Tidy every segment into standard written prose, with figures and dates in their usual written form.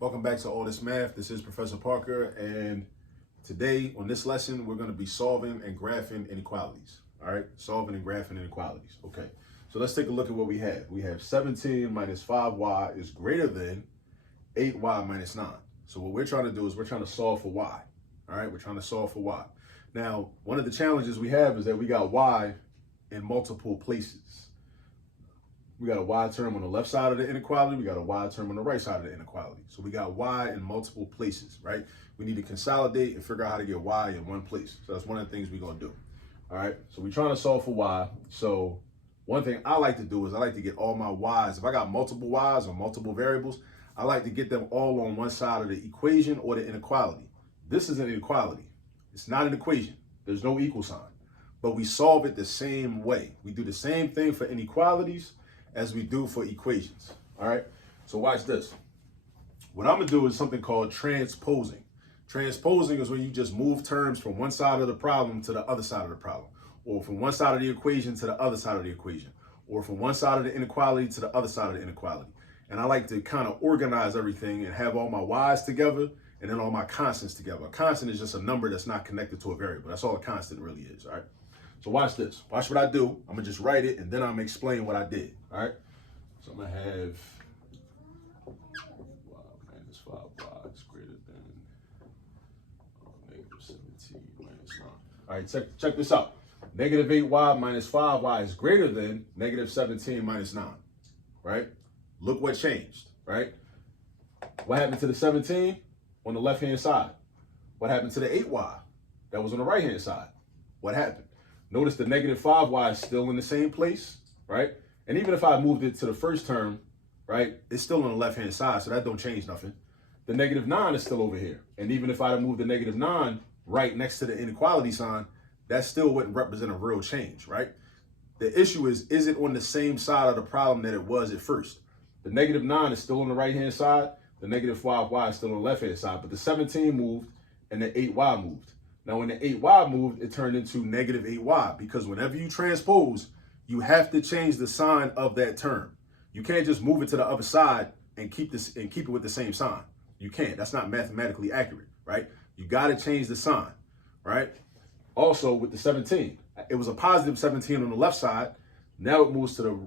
Welcome back to All This Math. This is Professor Parker, and today on this lesson, we're going to be solving and graphing inequalities. All right, solving and graphing inequalities. Okay, so let's take a look at what we have. We have 17 minus 5y is greater than 8y minus 9. So what we're trying to do is we're trying to solve for y. All right, we're trying to solve for y. Now, one of the challenges we have is that we got y in multiple places. We got a y term on the left side of the inequality. We got a y term on the right side of the inequality. So we got y in multiple places, right? We need to consolidate and figure out how to get y in one place. So that's one of the things we're going to do. All right. So we're trying to solve for y. So one thing I like to do is I like to get all my y's. If I got multiple y's or multiple variables, I like to get them all on one side of the equation or the inequality. This is an inequality. It's not an equation. There's no equal sign. But we solve it the same way. We do the same thing for inequalities as we do for equations. All right, so watch this. What I'm gonna do is something called transposing. Transposing is when you just move terms from one side of the problem to the other side of the problem, or from one side of the equation to the other side of the equation, or from one side of the inequality to the other side of the inequality. And I like to kind of organize everything and have all my y's together and then all my constants together. A constant is just a number that's not connected to a variable. That's all a constant really is, all right? So watch this. Watch what I do. I'm gonna just write it and then I'm gonna explain what I did. All right. So I'm gonna have y minus 5y is greater than negative 17 minus 9. All right, check this out. Negative 8y minus 5y is greater than negative 17 minus 9. Right? Look what changed, right? What happened to the 17 on the left-hand side? What happened to the 8y that was on the right-hand side? What happened? Notice the negative 5y is still in the same place, right? And even if I moved it to the first term, right, it's still on the left-hand side, so that don't change nothing. The negative 9 is still over here. And even if I moved the negative 9 right next to the inequality sign, that still wouldn't represent a real change, right? The issue is it on the same side of the problem that it was at first? The negative 9 is still on the right-hand side. The negative 5y is still on the left-hand side, but the 17 moved and the 8y moved. Now, when the 8y moved, it turned into negative 8y because whenever you transpose, you have to change the sign of that term. You can't just move it to the other side and keep it with the same sign. You can't. That's not mathematically accurate, right? You got to change the sign, right? Also, with the 17, it was a positive 17 on the left side. Now it moves to the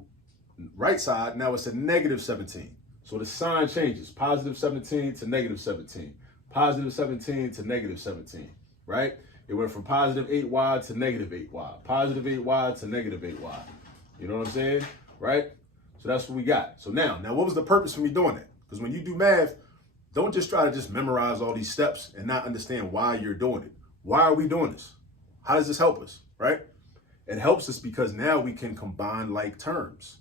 right side. Now it's a negative 17. So the sign changes. Positive 17 to negative 17. Positive 17 to negative 17. Right? It went from positive 8y to negative 8y. Positive 8y to negative 8y. You know what I'm saying? Right? So that's what we got. So now what was the purpose for me doing that? Because when you do math, don't just try to just memorize all these steps and not understand why you're doing it. Why are we doing this? How does this help us? Right? It helps us because now we can combine like terms.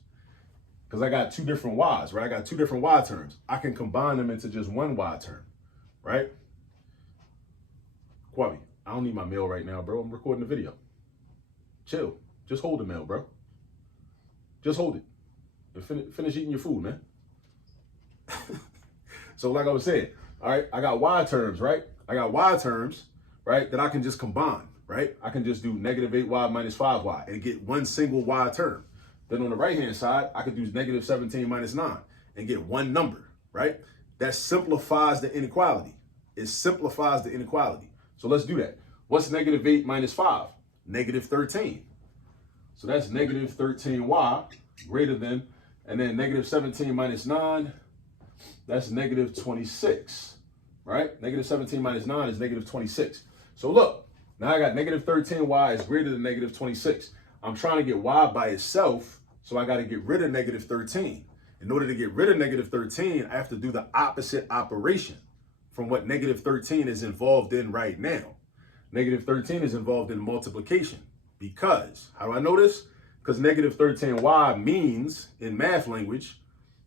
Because I got two different y's, right? I got two different y terms. I can combine them into just one y term, right? Kwame, I don't need my mail right now, bro. I'm recording a video. Chill. Just hold the mail, bro. Just hold it. And finish eating your food, man. So like I was saying, all right, I got y terms, right? I got y terms, right, that I can just combine, right? I can just do negative 8y minus 5y and get one single y term. Then on the right-hand side, I could do negative 17 minus 9 and get one number, right? That simplifies the inequality. It simplifies the inequality. So let's do that. What's negative 8 minus 5? Negative 13. So that's negative 13y greater than, and then negative 17 minus 9, that's negative 26, right? Negative 17 minus 9 is negative 26. So look, now I got negative 13y is greater than negative 26. I'm trying to get y by itself, so I got to get rid of negative 13. In order to get rid of negative 13, I have to do the opposite operation from what negative 13 is involved in right now. Negative 13 is involved in multiplication because, how do I know this? Because negative 13y means, in math language,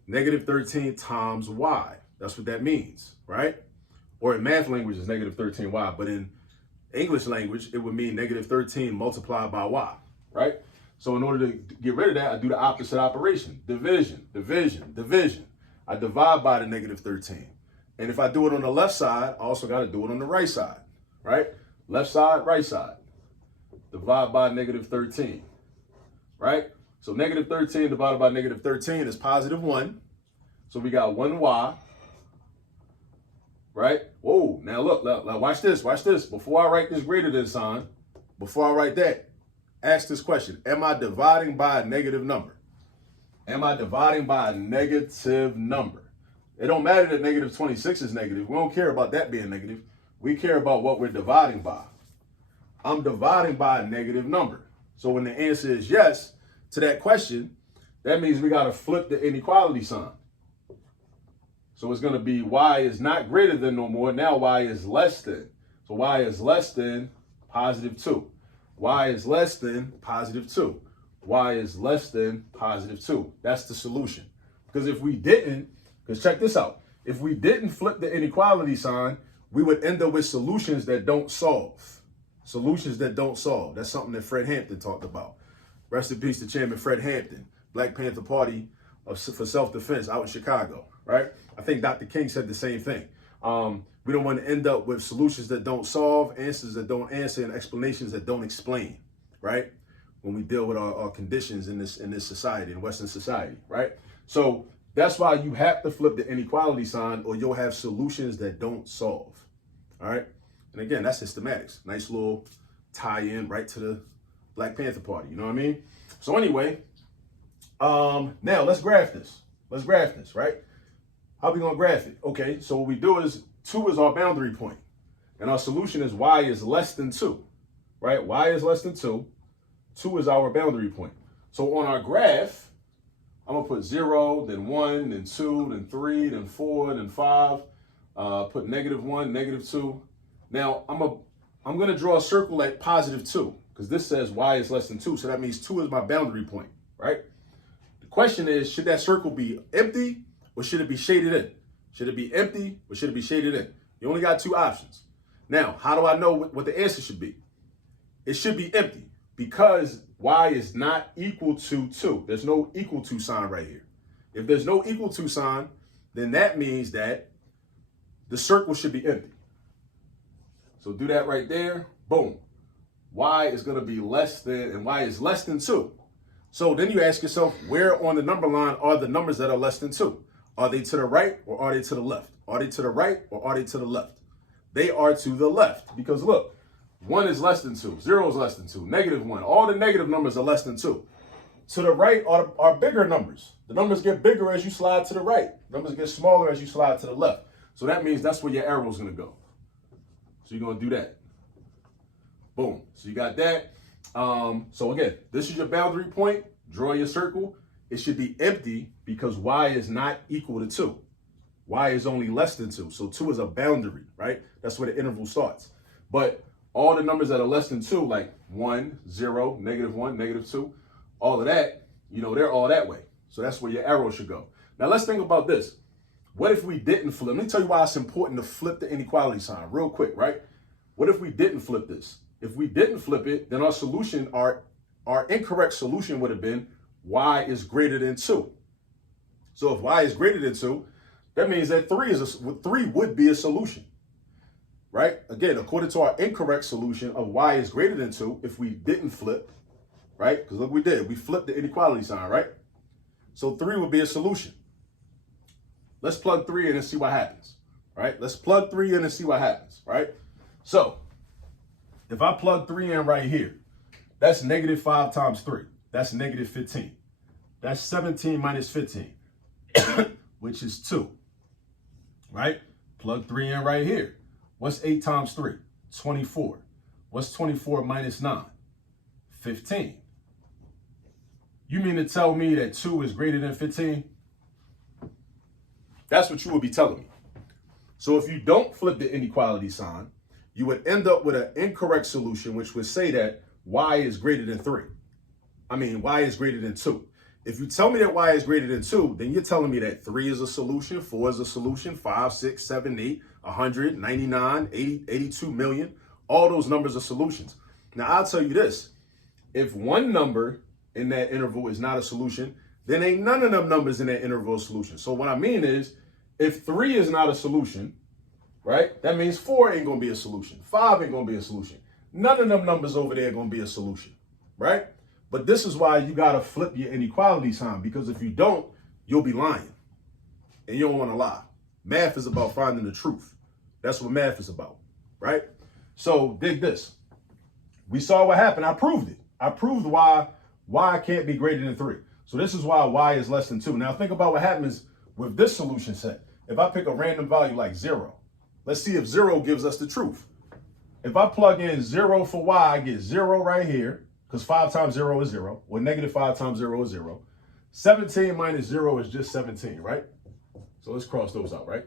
negative 13 times y. That's what that means, right? Or in math language, it's negative 13y, but in English language, it would mean negative 13 multiplied by y, right? So in order to get rid of that, I do the opposite operation. Division, division, division. I divide by the negative 13. And if I do it on the left side, I also got to do it on the right side, right? Left side, right side. Divide by negative 13, right? So negative 13 divided by negative 13 is positive 1. So we got 1y right? Whoa, now look, watch this, watch this. Before I write this greater than sign, before I write that, ask this question. Am I dividing by a negative number? Am I dividing by a negative number? It don't matter that negative 26 is negative. We don't care about that being negative. We care about what we're dividing by. I'm dividing by a negative number. So when the answer is yes to that question, that means we got to flip the inequality sign. So it's going to be y is not greater than no more. Now y is less than. So y is less than positive 2. Y is less than positive 2. Y is less than positive 2. That's the solution. Because if we didn't, because check this out. If we didn't flip the inequality sign, we would end up with solutions that don't solve. Solutions that don't solve. That's something that Fred Hampton talked about. Rest in peace to Chairman Fred Hampton, Black Panther Party for self-defense out in Chicago, right? I think Dr. King said the same thing. We don't want to end up with solutions that don't solve, answers that don't answer, and explanations that don't explain, right? When we deal with our conditions in this society, in Western society, right? So that's why you have to flip the inequality sign or you'll have solutions that don't solve, all right? And again, that's systematics. Nice little tie-in right to the Black Panther Party, you know what I mean? So anyway, now let's graph this. Let's graph this, right? How are we gonna graph it? Okay, so what we do is 2 is our boundary point. And our solution is y is less than 2, right? Y is less than 2. 2 is our boundary point. So on our graph, I'm gonna put 0, then 1, then 2, then 3, then 4, then 5. Put -1, -2. Now I'm gonna draw a circle at positive 2 because this says y is less than 2. So that means 2 is my boundary point, right? The question is, should that circle be empty or should it be shaded in? Should it be empty or should it be shaded in? You only got 2 options. Now, how do I know what the answer should be? It should be empty because y is not equal to 2. There's no equal to sign right here. If there's no equal to sign, then that means that the circle should be empty. So do that right there. Boom. Y is going to be less than, and y is less than 2. So then you ask yourself, where on the number line are the numbers that are less than 2? Are they to the right or are they to the left? Are they to the right or are they to the left? They are to the left because look, 1 is less than 2, 0 is less than 2, -1. All the negative numbers are less than 2. To the right are bigger numbers. The numbers get bigger as you slide to the right. Numbers get smaller as you slide to the left. So that means that's where your arrow is going to go. So you're going to do that. Boom. So you got that. So again, this is your boundary point. Draw your circle. It should be empty because y is not equal to 2. Y is only less than 2. So 2 is a boundary, right? That's where the interval starts. But all the numbers that are less than 2, like 1, 0, -1, -2, all of that, you know, they're all that way. So that's where your arrow should go. Now let's think about this. What if we didn't flip? Let me tell you why it's important to flip the inequality sign real quick, right? What if we didn't flip this? If we didn't flip it, then our solution, our incorrect solution would have been y is greater than 2. So if y is greater than 2, that means that 3 would be a solution, right? Again, according to our incorrect solution of y is greater than 2, if we didn't flip, right? Because look, we did. We flipped the inequality sign, right? So 3 would be a solution. Let's plug 3 in and see what happens, right? Let's plug 3 in and see what happens, right? So if I plug 3 in right here, that's -5 times 3. That's -15. That's 17 minus 15, which is 2, right? Plug 3 in right here. What's 8 times 3? 24. What's 24 minus 9? 15. You mean to tell me that 2 is greater than 15? That's what you would be telling me. So if you don't flip the inequality sign, you would end up with an incorrect solution, which would say that y is greater than 3. I mean, y is greater than 2. If you tell me that y is greater than 2, then you're telling me that 3 is a solution, 4 is a solution, 5, 6, 7, 8, 100, 99, 80, 82 million. All those numbers are solutions. Now, I'll tell you this. If one number in that interval is not a solution, then ain't none of them numbers in that interval a solution. So what I mean is, if 3 is not a solution, right, that means 4 ain't going to be a solution. 5 ain't going to be a solution. None of them numbers over there are going to be a solution, right? But this is why you got to flip your inequality sign, because if you don't, you'll be lying. And you don't want to lie. Math is about finding the truth. That's what math is about, right? So dig this. We saw what happened. I proved it. I proved why y can't be greater than 3. So this is why y is less than 2. Now think about what happens with this solution set. If I pick a random value like 0, let's see if 0 gives us the truth. If I plug in 0 for y, I get 0 right here, because 5 times 0 is 0, or negative 5 times 0 is 0. 17 minus 0 is just 17, right? So let's cross those out, right?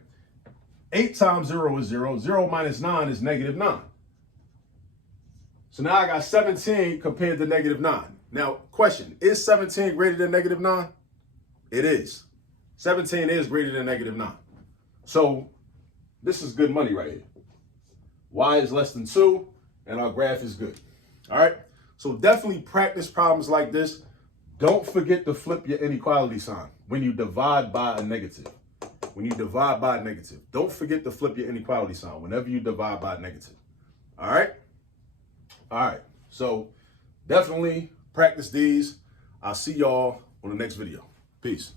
8 times 0 is 0. 0 minus 9 is negative 9. So now I got 17 compared to negative 9. Now, question, is 17 greater than negative 9? It is. 17 is greater than negative 9. So this is good money right here. Y is less than 2, and our graph is good. All right? So definitely practice problems like this. Don't forget to flip your inequality sign when you divide by a negative. When you divide by a negative. Don't forget to flip your inequality sign whenever you divide by a negative. All right? All right. So definitely practice these. I'll see y'all on the next video. Peace.